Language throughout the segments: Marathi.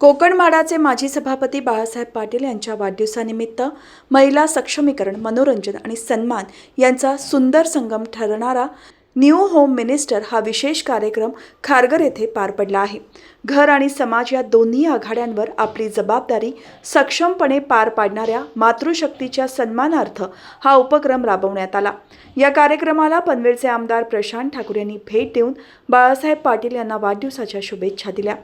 कोकण माडाचे माजी सभापती बाळासाहेब पाटील यांच्या वाढदिवसानिमित्त महिला सक्षमीकरण मनोरंजन आणि सन्मान यांचा सुंदर संगम ठरणारा न्यू होम मिनिस्टर हा विशेष कार्यक्रम खारगर येथे पार पडला आहे. घर आणि समाज या दोन्ही आघाड्यांवर आपली जबाबदारी सक्षमपणे पार पाडणाऱ्या मातृशक्तीच्या सन्मानार्थ हा उपक्रम राबवण्यात आला. या कार्यक्रमाला पनवेलचे आमदार प्रशांत ठाकूर यांनी भेट देऊन बाळासाहेब पाटील यांना वाढदिवसाच्या शुभेच्छा दिल्या.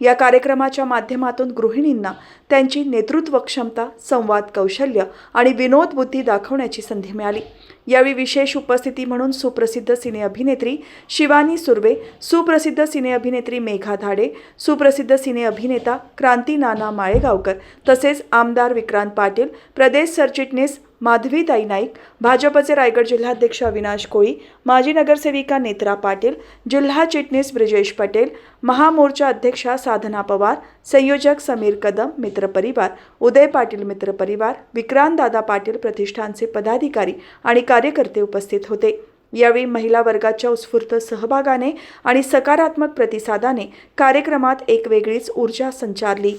या कार्यक्रमाच्या माध्यमातून गृहिणींना त्यांची नेतृत्व क्षमता संवाद कौशल्य आणि विनोद बुद्धी दाखवण्याची संधी मिळाली. यावेळी विशेष उपस्थिती म्हणून सुप्रसिद्ध सिने अभिनेत्री शिवानी सुर्वे सुप्रसिद्ध सिने अभिनेत्री मेघा धाडे सुप्रसिद्ध सिने अभिनेता क्रांती नाना माळेगावकर तसेच आमदार विक्रांत पाटील प्रदेश सरचिटणीस माधवीताई नाईक भाजपचे रायगड जिल्हाध्यक्ष अविनाश कोळी माजी नगरसेविका नेत्रा पाटील जिल्हा चिटणीस ब्रिजेश पटेल महामोर्चा अध्यक्षा साधना पवार संयोजक समीर कदम मित्रपरिवार उदय पाटील मित्रपरिवार विक्रांत दादा पाटील प्रतिष्ठानचे पदाधिकारी आणि कार्यकर्ते उपस्थित होते. यावेळी महिला वर्गाच्या उत्स्फूर्त सहभागाने आणि सकारात्मक प्रतिसादाने कार्यक्रमात एक वेगळीच ऊर्जा संचारली.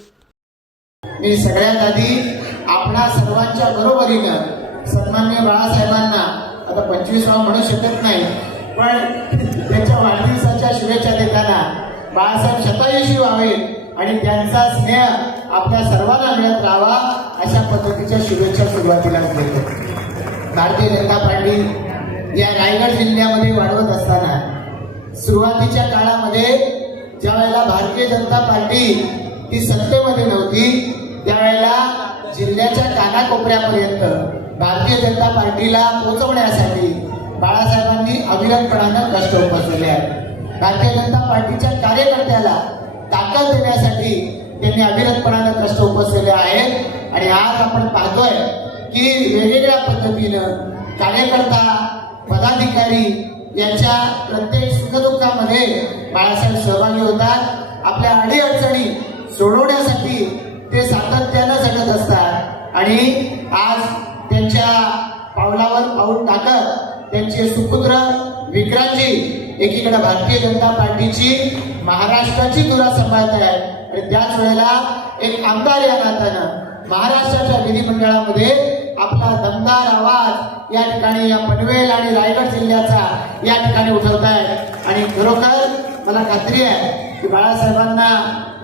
मी सगळ्यात आधी आपणा सर्वांच्या बरोबरीनं सन्मान्य बाळासाहेबांना आता पंचवीस म्हणू शकत नाही पण त्यांच्या वाढदिवसाच्या शुभेच्छा देताना बाळासाहेब शतायुषी व्हावे आणि त्यांचा स्नेह आपल्या सर्वांना मिळत राहावा अशा पद्धतीच्या शुभेच्छा सुरुवातीला देतो. भारतीय जनता पार्टी या रायगड जिल्ह्यामध्ये वाढवत असताना सुरुवातीच्या काळामध्ये ज्या वेळेला भारतीय जनता पार्टी ती सत्तेमध्ये नव्हती त्यावेळेला जिल्ह्याच्या कानाकोपऱ्यापर्यंत भारतीय जनता पार्टीला पोचवण्यासाठी बाळासाहेबांनी अविरतपणानं कष्ट उपसले आहेत. भारतीय जनता पार्टीच्या कार्यकर्त्याला ताकद देण्यासाठी त्यांनी अविरतपणानं कष्ट उपसलेले आहेत. आणि आज आपण पाहतोय की वेगवेगळ्या पद्धतीनं कार्यकर्ता पदाधिकारी यांच्या प्रत्येक सुखदुःखामध्ये बाळासाहेब सहभागी होतात. आपल्या अडीअडचणी सोडवण्यासाठी ते सातत्यानं झटत असतात. आणि आज त्यांच्या पावलावर पाऊल टाकत त्यांचे सुपुत्र विक्रांतजी एकीकडे भारतीय जनता पार्टीची महाराष्ट्राची धुरा सांभाळत आहेत आणि त्याच वेळेला एक आमदार या नात्यानं महाराष्ट्राच्या विधिमंडळामध्ये आपला दमदार आवाज या ठिकाणी या पनवेल आणि रायगड जिल्ह्याचा या ठिकाणी उठवत आहेत आणि खरोखर मला खात्री आहे की बाळासाहेबांना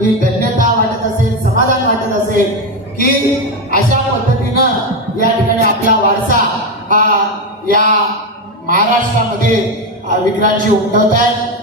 ही धन्यता वाटत असेल समाधान वाटत असेल की अशा पद्धतीनं या ठिकाणी आपला वारसा हा या महाराष्ट्रामध्ये विक्रांशी उमटवत आहेत